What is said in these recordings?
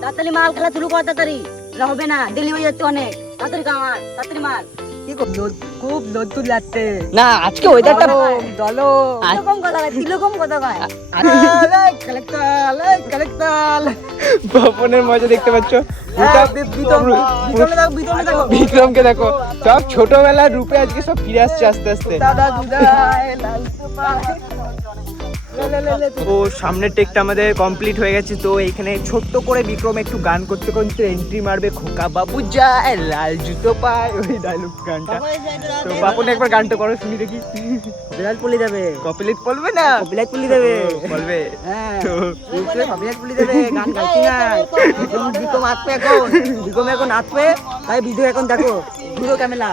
তাড়াতাড়ি মাল খেলা শুরু কর, তাড়াতাড়ি হবে না, দেরি হয়ে যাচ্ছে অনেক। তাড়াতাড়ি কামার, তাড়াতাড়ি মাল। কি করছো? খুব নতুন লাগছে না, আজকে ওয়েদারটা দলো তিলকম কথা কয়, তিলকম কথা কয়। বাপনের মজা দেখতে পাচ্ছ। বিক্রমকে দেখো, সব ছোটবেলার রূপে আজকে সব ফিরে আসছে আস্তে আস্তে। তো সামনের টেকটা আমাদের কমপ্লিট হয়ে গেছে। তো এখানে ছোট্ট করে বিক্রম একটু গান করতে করতে এন্ট্রি মারবে, খোকা বাবু যায় লাল জুতো পায়, ওই ডায়লগ গানটা। তো বাপন একবার গানটা করো শুনি দেখি। কপিরাইট পুলি দেবে, কপিলিট বলবে না, কপিরাইট পুলি দেবে, বলবে। হ্যাঁ কপিরাইট পুলি দেবে। গান গাইছি না, বিকম আসবে এখন, বিকম এখন আসবে, তাই ভিডিও এখন দেখো পুরো ক্যামেরা।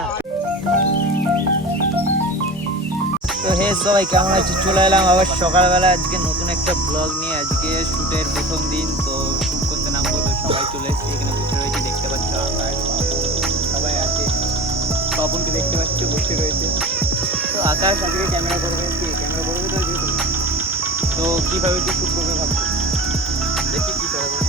তো হে সবাই কেমন আছে, চলে এলাম আবার সকালবেলা আজকে নতুন একটা ব্লগ নিয়ে। আজকে শ্যুটের প্রথম দিন, তো শ্যুট করতে নামবো। তো সবাই চলে এসেছে, এখানে বসে রয়েছে, দেখতে পাচ্ছ আকাশ, সবাই আছে। স্বপনকে দেখতে পাচ্ছ বসে রয়েছে। তো আকাশ আজকে ক্যামেরা করবে, কি ক্যামেরা করবে তো যেহেতু, তো কীভাবে কি শ্যুট করবে ভাবছো, দেখি কী করা যায়,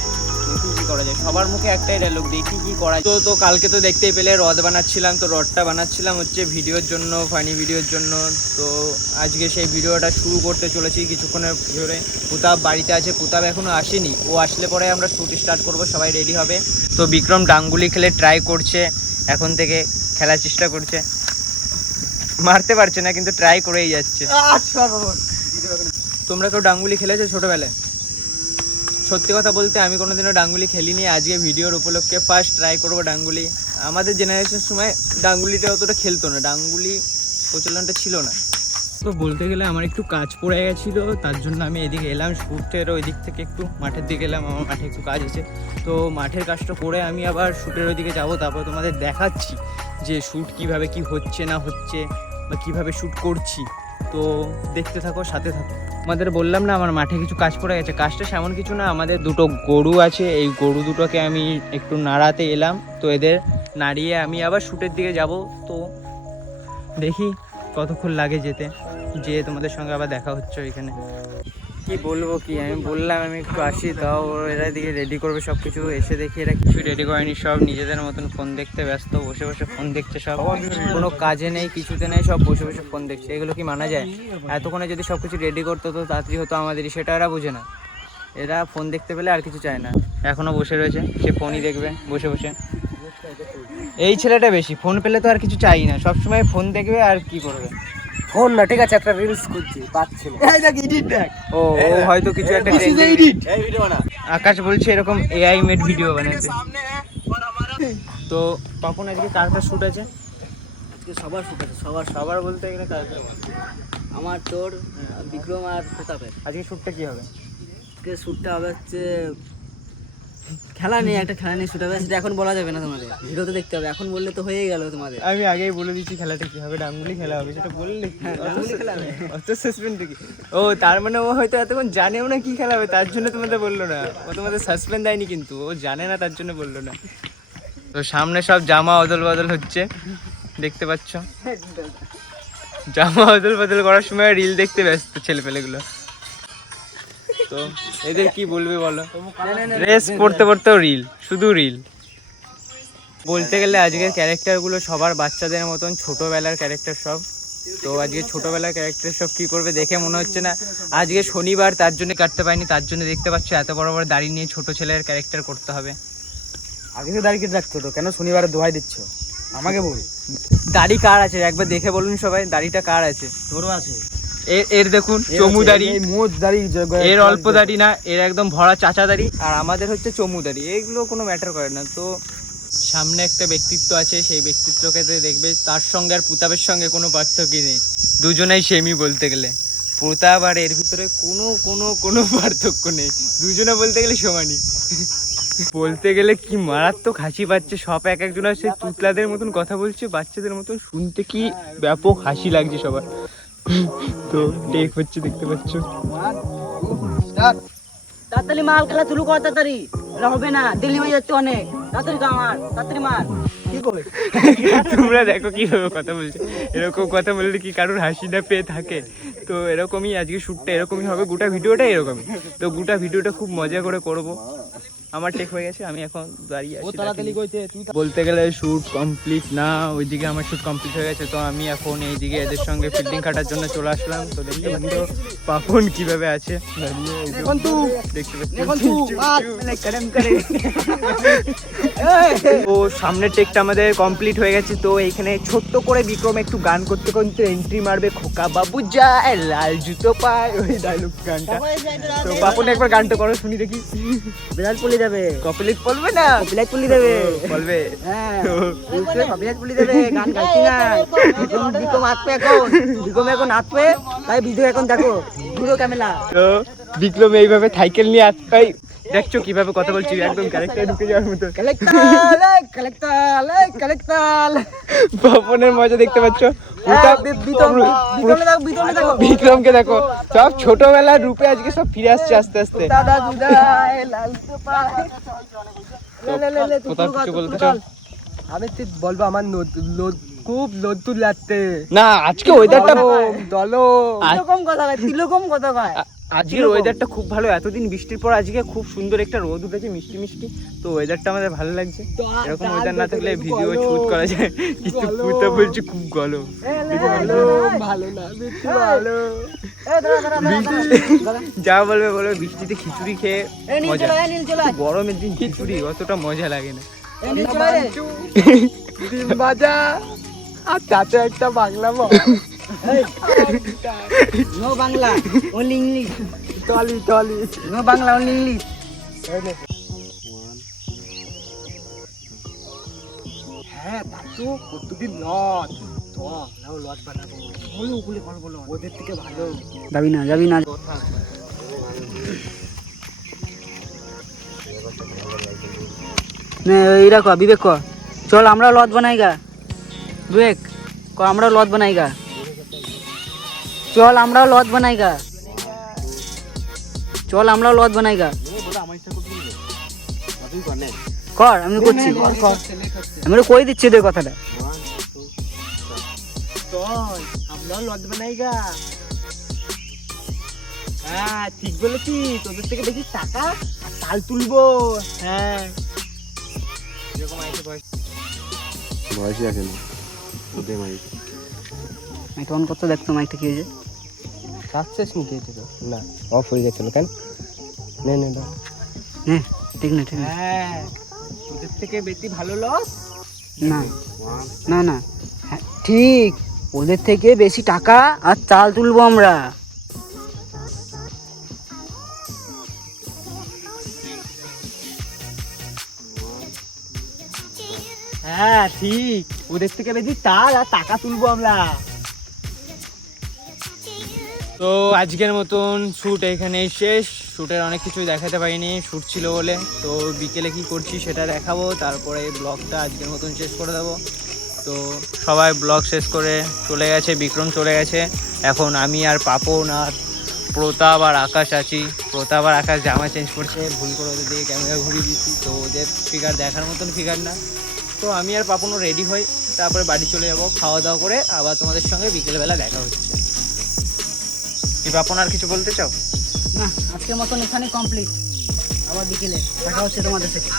দেখি কী করা যায়। সবার মুখে একটাই ডায়লগ, দেখি কী করা যায়। তো কালকে তো দেখতেই পেলে রড বানাচ্ছিলাম। তো রডটা বানাচ্ছিলাম হচ্ছে ভিডিওর জন্য, ফানি ভিডিওর জন্য। তো আজকে সেই ভিডিওটা শুরু করতে চলেছি কিছুক্ষণের ধরে। পুতাব বাড়িতে আছে, পুতাব এখনও আসেনি, ও আসলে পরে আমরা শ্যুট স্টার্ট করব, সবাই রেডি হবে। তো বিক্রম ডাঙ্গুলি খেলে ট্রাই করছে, এখন থেকে খেলার চেষ্টা করছে, মারতে পারছে না কিন্তু ট্রাই করেই যাচ্ছে। তোমরা কেউ ডাঙ্গুলি খেলেছো ছোটোবেলায়? সত্যি কথা বলতে আমি কোনোদিনও ডাঙ্গুলি খেলিনি, আজকে ভিডিওর উপলক্ষে ফার্স্ট ট্রাই করবো ডাঙ্গুলি। আমাদের জেনারেশনের সময় ডাঙ্গুলিটা অতটা খেলতো না, ডাঙ্গুলি প্রচলনটা ছিল না। তো বলতে গেলে আমার একটু কাজ পড়ে গেছিলো, তার জন্য আমি এদিকে এলাম, শ্যুটের ওই দিক থেকে একটু মাঠের দিকে এলাম। আমার মাঠে একটু কাজ আছে, তো মাঠের কাজটা করে আমি আবার শ্যুটের ওই দিকে যাবো। তারপর তোমাদের দেখাচ্ছি যে শ্যুট কীভাবে কি হচ্ছে না হচ্ছে, বা কীভাবে শ্যুট করছি। তো দেখতে থাকো, সাথে থাকো। আমাদের বললাম না আমার মাঠে কিছু কাজ পড়ে গেছে। কাজটা সেমন কিছু না, আমাদের দুটো গরু আছে, এই গরু দুটোকে আমি একটু নাড়াতে এলাম। তো এদের নাড়িয়ে আমি আবার শ্যুটের দিকে যাব। তো দেখি কতক্ষণ লাগে যেতে, যে তোমাদের সঙ্গে আবার দেখা হচ্ছে ওইখানে। কি বলবো, কি আমি বললাম আমি একটু আসি, তাও এরা দিকে রেডি করবে সব কিছু। এসে দেখি এরা কিছু রেডি করেনি, সব নিজেদের মতন ফোন দেখতে ব্যস্ত, বসে বসে ফোন দেখছে সব, কোনো কাজে নেই কিছুতে নেই, সব বসে বসে ফোন দেখছে। এগুলো কি মানা যায়? এতক্ষণে যদি সব কিছু রেডি করতো তো তাড়াতাড়ি হতো আমাদেরই, সেটা এরা বোঝে না। এরা ফোন দেখতে পেলে আর কিছু চায় না, এখনও বসে রয়েছে, সে ফোনই দেখবে বসে বসে। এই ছেলেটা বেশি ফোন পেলে তো আর কিছু চাই না, সবসময় ফোন দেখবে আর কি করবে। ফোন না, ঠিক আছে একটা রিলস করছি, পাচ্ছি না। এই দেখ এডিট দেখ, ও হয়তো কিছু একটা আকাশ বলছে এরকম এআই মেড ভিডিও বানাতে। তো কখন আজকে কার কার শ্যুট আছে? সবার শুট আছে, সবার। সবার বলতে গেলে কার কার? আমার, তোর, বিক্রম আর প্রতাপের। আজকে শ্যুটটা কি হবে? আজকে শ্যুটটা হবে হচ্ছে খেলা নেই, একটা খেলা নিয়ে শ্যুট হবে, সেটা এখন বলা যাবে না, তোমাদের ভিডিওতে দেখতে হবে। এখন বললে তো হয়েই গেল তোমাদের। আমি আগেই বলে দিচ্ছি খেলাটা কি হবে, ডাঙ্গুলি খেলা হবে, সেটা বললে কি? ডাঙ্গুলি খেলা হবে। অত সাসপেন্স কি? ও তার মানে ও হয়তো এতক্ষণ জানেও না কি খেলা হবে, তার জন্য তোমাদের বললো না। ও তোমাদের সাসপেন্স দেয়নি, কিন্তু ও জানে না তার জন্য বললো না। তো সামনে সব জামা অদল বদল হচ্ছে, দেখতে পাচ্ছ। জামা অদল বদল করার সময় রিল দেখতে ব্যস্ত ছেলেপেলেগুলো। তো এদের কি বলবে বলো, ড্রেস পরতে পরতেও রিল, শুধু রিল। বলতে গেলে আজকের ক্যারেক্টারগুলো সবার বাচ্চাদের মতন, ছোটোবেলার ক্যারেক্টার সব। তো আজকে ছোটোবেলার ক্যারেক্টার সব কী করবে দেখে মনে হচ্ছে না। আজকে শনিবার, তার জন্য কাটতে পারিনি, তার জন্য দেখতে পাচ্ছ এত বড় বড় দাড়ি নিয়ে ছোটো ছেলের ক্যারেক্টার করতে হবে। আগে তো দাড়ি কেটে রাখতো, তো কেন শনিবারে দোহাই দিচ্ছ আমাকে? বল, দাড়ি কার আছে একবার দেখে বলুন সবাই, দাড়িটা কার আছে? তোরও আছে। এর দেখুন চমু দাড়ি, মোজ দাড়ি, এর অল্প দাড়ি না, এর একদম ভরা চাচা দাড়ি, আর আমাদের হচ্ছে চমু দাড়ি। এগুলো কোনো ম্যাটার করে না। তো সামনে একটা ব্যক্তিত্ব আছে, সেই ব্যক্তিত্বকে দেখবে, তার সঙ্গে আর প্রতাপের সঙ্গে কোনো পার্থক্য নেই, দুজনেই সেমই বলতে গেলে। প্রতাপ আর এর ভিতরে কোনো কোনো কোনো পার্থক্য নেই, দুজনে বলতে গেলে সমানই। বলতে গেলে কি মারাত্মক হাসি পাচ্ছে, সব এক একজন আসে তুতলাদের মতন কথা বলছে, বাচ্চাদের মতন, শুনতে কি ব্যাপক হাসি লাগছে সবার। তো টেক হচ্ছে, দেখতে পাচ্ছ। তাড়াতাড়ি মাল খেলা শুরু কর, তাড়াতাড়ি হবে না, দেরি হয়ে যাচ্ছে অনেক। তাড়াতাড়ি মার, তাড়াতাড়ি মার। কি করে তোমরা দেখো কিভাবে কথা বলছে, এরকম কথা বললে কি কারোর হাসি না পেয়ে থাকে? তো এরকমই আজকে শ্যুটটা এরকমই হবে, গোটা ভিডিওটা এরকমই। তো গোটা ভিডিওটা খুব মজা করে করব। আমার টেক হয়ে গেছে, আমি এখন দাঁড়িয়ে আছি। বলতে গেলে শ্যুট কমপ্লিট না, ওইদিকে আমার শ্যুট কমপ্লিট হয়ে গেছে। তো আমি এখন এইদিকে এদের সঙ্গে ফিল্ডিং কাটার জন্য চলে আসলাম। তো দেখতে পাচ্ছ পাপন কিভাবে আছে এখন তুই দেখতে এখন তুই মার তো সামনের টেকটা আমাদের কমপ্লিট হয়ে গেছে। তো এইখানে ছোট্ট করে বিক্রম একটু গান করতে করতে এন্ট্রি মারবে, খোকা বাবু যায় লাল জুতো পায়, ওই ডায়লগ গানটা। তো পাপন একবার গানটা করো শুনি দেখি। বিরাট পুলি দেবে, কপিলিট বলবে না, বিরাট পুলি দেবে, বলবে। হ্যাঁ বিরাট পুলি দেবে। গান গাইছি না, বিকম আসবে এখন, বিকম এখন আসবে, তাই ভিডিও এখন দেখো পুরো ক্যামেরা। তো বিক্রম এইভাবে সাইকেল নিয়ে আসবে, দেখছো কিভাবে কথা বলছি, একদম ক্যারেক্টারে ঢুকে যাওয়ার মতো। পাপনের মজা দেখতে পাচ্ছ, বিক্রমকে দেখো, সব ছোটবেলার রূপে আজকে সব ফিরে আসছে আস্তে আস্তে। কোথাও কিছু বলতে চাও? আমি ঠিক বলবো আমার খুব নতুন লাগছে না, আজকে ওয়েদারটা দলো এরকম কথা কয়, তিলকম কথা কয়। আজকের ওয়েদারটা খুব ভালো, এতদিন বৃষ্টির পর আজকে খুব সুন্দর একটা রোদ উঠেছে, মিষ্টি মিষ্টি। তো ওয়েদারটা আমাদের ভালো লাগছে। এরকম ওয়েদার না থাকলে ভিডিও শুট করা যায়, কিন্তু পুতা বলছে খুব গরম। ভালো না বেশি ভালো। যা বলবে বলবে, বৃষ্টিতে খিচুড়ি খেয়ে মজা। গরমের দিন খিচুড়ি অতটা মজা লাগে না। ডিম ভাজা আর তাতে একটা Bangla no Bangla only English, টলি টলি, নো বাংলা ওনলি ইংলিশ। হ্যাঁ দাদু কতদিন লজ তো নাও লজ বানাবো, বলো ওগুলো বলো ওদের থেকে ভালো। যাবি না যাবি না এইরা ক বিবেক ক চল আমরা লজ বানাই গা, বিবেক ক আমরা লজ বানাই গা, চল আমরাও লজ বানাই গা, চল আমরাও লজ বানাই গা। কর আমি করছি, আমি কই দিচ্ছি তোর কথাটা। আমরাও লজ বানাই গা। হ্যাঁ ঠিক বলেছি, তোদের থেকে বেশি টাকা আর তাল তুলবো। হ্যাঁ বয়সই আছে না ওদের মাইক মাইকটা অন করতে দেখতো, মাইকটা কি হয়েছে সাকসেস নিতে হয়েছিল না, অফ হয়ে গেছিল কেন? নে নে দাও নে, ঠিক না ঠিক না। হ্যাঁ, ওদের থেকে বেশি ভালো লস না না না, হ্যাঁ ঠিক, ওদের থেকে বেশি টাকা আর চাল তুলবো আমরা। হ্যাঁ ঠিক, ওদের থেকে বেশি চাল আর টাকা তুলবো আমরা। তো আজকের মতন শ্যুট এখানেই শেষ। শ্যুটের অনেক কিছুই দেখাতে পারিনি, শ্যুট ছিল বলে। তো বিকেলে কি করছি সেটা দেখাবো, তারপরে ব্লগটা আজকের মতন শেষ করে দেবো। তো সবাই ব্লগ শেষ করে চলে গেছে, বিক্রম চলে গেছে, এখন আমি আর পাপন আর প্রতাপ আর আকাশ আছি। প্রতাপ আর আকাশ জামা চেঞ্জ করছে, ভুল করে ওদের দিকে ক্যামেরা ঘুরিয়ে দিচ্ছি, তো ওদের ফিগার দেখার মতন ফিগার না। তো আমি আর পাপনও রেডি হই, তারপরে বাড়ি চলে যাবো, খাওয়া দাওয়া করে আবার তোমাদের সঙ্গে বিকেলবেলা দেখা হচ্ছে। কি পাপন আর কিছু বলতে চাও? না আজকের মতন এখানে কমপ্লিট, আবার বিকেলে দেখা হচ্ছে তোমাদের সাথে।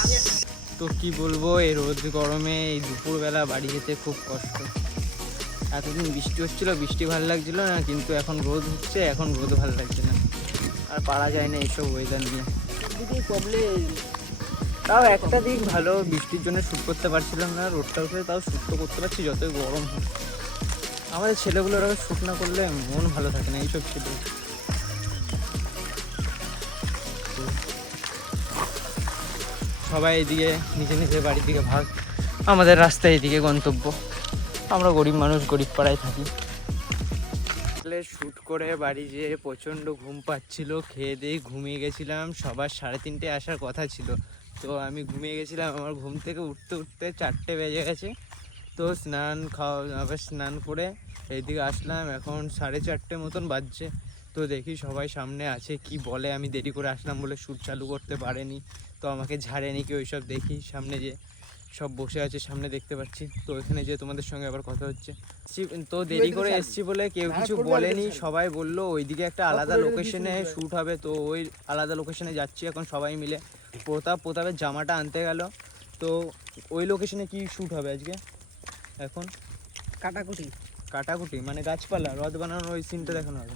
তো কি বলবো, এই রোদ গরমে এই দুপুরবেলা বাড়ি যেতে খুব কষ্ট। এতদিন বৃষ্টি হচ্ছিল, বৃষ্টি ভালো লাগছিল না, কিন্তু এখন রোদ হচ্ছে, এখন রোদ ভালো লাগছে না, আর পারা যায় না এইসব ওয়েদার নিয়ে। প্রবলেম তাও একটা দিক ভালো, বৃষ্টির জন্য শ্যুট করতে পারছিলাম না, রোদটা উঠে তাও শ্যুট তো করতে পারছি, যতই গরম হয়। আমাদের ছেলেগুলোর শ্যুট না করলে মন ভালো থাকে না, এইসব ছিল। সবাই এদিকে নিজে নিজের বাড়ির দিকে ভাগ, আমাদের রাস্তায় এদিকে গন্তব্য। আমরা গরিব মানুষ, গরিব পাড়ায় থাকি। শ্যুট করে বাড়ি যেয়ে প্রচণ্ড ঘুম পাচ্ছিল, খেয়ে দিয়ে ঘুমিয়ে গেছিলাম। সবার 3:30 আসার কথা ছিল, তো আমি ঘুমিয়ে গেছিলাম। আমার ঘুম থেকে উঠতে উঠতে 4টে বেজে গেছে। তো আবার স্নান করে এইদিকে আসলাম, এখন 4:30 মতন বাজছে। তো দেখি সবাই সামনে আছে কি বলে। আমি দেরি করে আসলাম বলে শ্যুট চালু করতে পারেনি, তো আমাকে ঝাড়েনি কি ওইসব। দেখি সামনে যে সব বসে আছে সামনে দেখতে পাচ্ছি, তো এখানে যে তোমাদের সঙ্গে আবার কথা হচ্ছে। তো দেরি করে এসছি বলে কেউ কিছু বলেনি, সবাই বললো ওইদিকে একটা আলাদা লোকেশনে শ্যুট হবে, তো ওই আলাদা লোকেশনে যাচ্ছি এখন সবাই মিলে। প্রতাপের জামাটা আনতে গেল, তো ওই লোকেশনে কি শ্যুট হবে আজকে এখন? কাটাকুটি মানে গাছপালা, রথ বানানোর ওই সিনটা দেখানো হবে।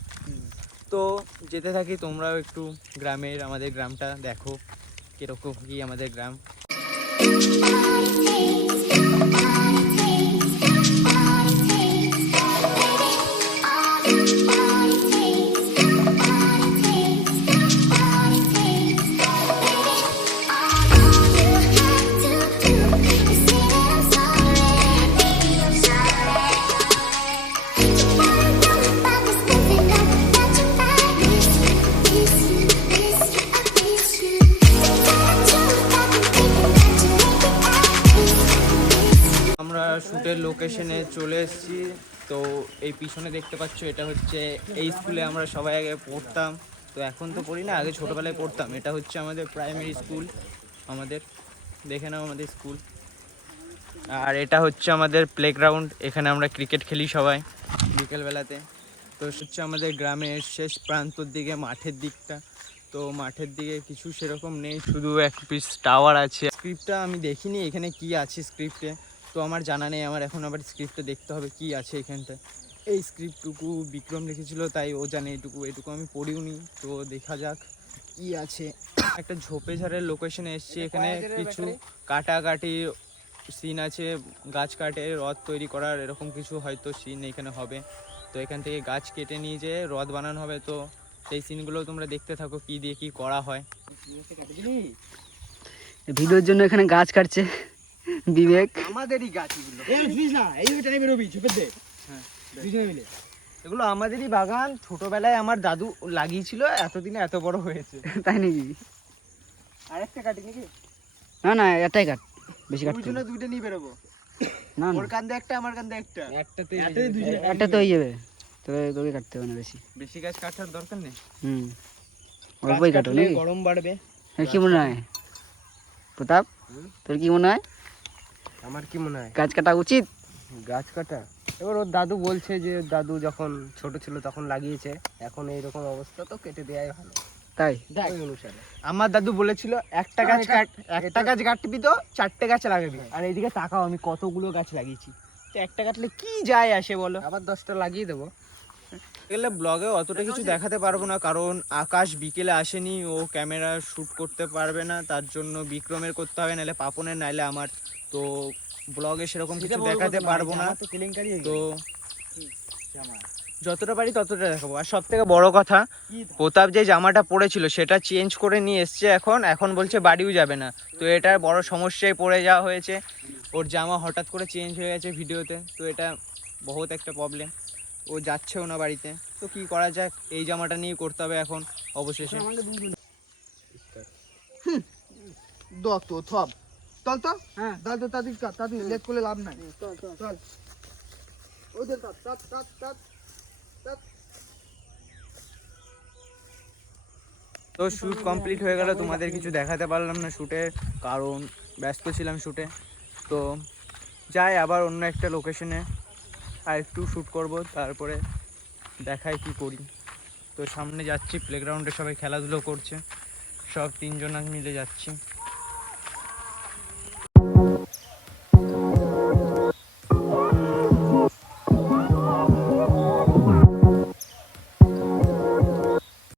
তো যেতে থাকি, তোমরাও একটু গ্রামের আমাদের গ্রামটা দেখো কীরকম কি আমাদের গ্রাম। আমরা শ্যুটের লোকেশনে চলে এসেছি। তো এই পিছনে দেখতে পাচ্ছ এটা হচ্ছে এই স্কুলে আমরা সবাই আগে পড়তাম, তো এখন তো পড়ি না, আগে ছোটোবেলায় পড়তাম। এটা হচ্ছে আমাদের প্রাইমারি স্কুল, আমাদের দেখে নাও আমাদের স্কুল। আর এটা হচ্ছে আমাদের প্লেগ্রাউন্ড, এখানে আমরা ক্রিকেট খেলি সবাই বিকেলবেলাতে। তো হচ্ছে আমাদের গ্রামের শেষ প্রান্তর দিকে মাঠের দিকটা, তো মাঠের দিকে কিছু সেরকম নেই, শুধু এক পিস টাওয়ার আছে। স্ক্রিপ্টটা আমি দেখিনি এখানে কি আছে স্ক্রিপ্টে, তো আমার জানা নেই। আমার এখন আবার স্ক্রিপ্টে দেখতে হবে কি আছে এখানটায়। এই স্ক্রিপ্টটুকু বিক্রম লিখেছিল, তাই ও জানে এটুকু আমি পড়িওনি, তো দেখা যাক কি আছে। একটা ঝোপে ঝাড়ের লোকেশনে এসেছি, এখানে কিছু কাটাকাটি সিন আছে, গাছ কাটে রথ তৈরি করার এরকম কিছু হয়তো সিন এখানে হবে। তো এখান থেকে গাছ কেটে নিয়ে যেয়ে রথ বানানো হবে, তো সেই সিনগুলো তোমরা দেখতে থাকো কি দিয়ে কি করা হয়। ভিডিওর জন্য এখানে গাছ কাটছে বিবেক। আমাদেরই গাছগুলো, এগুলো আমাদেরই বাগান, ছোটবেলায় আমার দাদু লাগিয়েছিল, এতদিনে এত বড় হয়েছে। তাই নাকি? আরেকটা কাটি নাকি? না না, এটাই কাট, বেশি কাটতে হবে। দুইটা নিয়ে বেরোবো, না না, ওর কান্দে একটা আমার কান্দে একটা, একটা তো হয়ে যাবে, তবে তোকে কাটতে হবে না বেশি। বেশি গাছ কাটার দরকার নেই, অল্পই কাটো নাকি? গরম বাড়বে। কি মনে হয় প্রতাপ, তোর কি মনে হয়? আমার কি মনে হয় গাছ কাটা উচিত? গাছ কাটা, এবার ওর দাদু বলছে যে দাদু যখন ছোট ছিল তখন লাগিয়েছে, এখন এইরকম অবস্থা তো কেটে দেওয়াই ভালো। তাই ওই অনুসারে আমার দাদু বলেছিল একটা গাছ কাটবি তো 4টে গাছ লাগাবি, আর এইদিকে তাকাও আমি কতগুলো গাছ লাগিয়েছি, তো একটা কাটলে কি যায় আসে বলো। আবার 10টা লাগিয়ে দেবো। এগুলো ব্লগে অতটা কিছু দেখাতে পারবো না, কারণ আকাশ বিকেলে আসেনি, ও ক্যামেরা শ্যুট করতে পারবে না, তার জন্য বিক্রমের করতে হবে, নাহলে পাপনের, নাহলে আমার। তো ব্লগে সেরকম কিছু দেখাতে পারবো না, তো যতটা পারি ততটা দেখাবো। আর সব থেকে বড় কথা, প্রতাপ যে জামাটা পরেছিল সেটা চেঞ্জ করে নিয়ে এসছে, এখন বলছে বাড়িও যাবে না, তো এটার বড় সমস্যায় পড়ে যাওয়া হয়েছে। ওর জামা হঠাৎ করে চেঞ্জ হয়ে গেছে ভিডিওতে, তো এটা বহুত একটা প্রবলেম, ও যাচ্ছেও না বাড়িতে। তো কি করা যাক, এই জামাটা নিয়ে করতে হবে এখন অবশেষে। চল তো, হ্যাঁ দাদু তাদের লেট করলে লাভ নাই। চল ওদের তো শ্যুট কমপ্লিট হয়ে গেল, তোমাদের কিছু দেখাতে পারলাম না শ্যুটের, কারণ ব্যস্ত ছিলাম শ্যুটে। তো যাই আবার অন্য একটা লোকেশনে আর একটু শ্যুট করব, তারপরে দেখাই কি করি। তো সামনে যাচ্ছি, প্লেগ্রাউন্ডে সবাই খেলাধুলো করছে, সব 3 জন মিলে যাচ্ছি।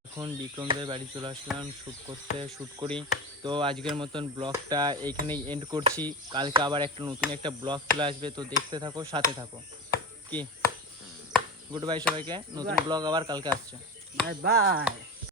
এখন বিক্রমদের বাড়ি চলে আসলাম শ্যুট করি। তো আজকের মতন ব্লগটা এইখানেই এন্ড করছি, কালকে আবার একটা নতুন একটা ব্লগ চলে আসবে, তো দেখতে থাকো, সাথে থাকো। কি গুড বাই সবাইকে, নতুন ব্লগ আবার কালকে আসছে। Bye bye.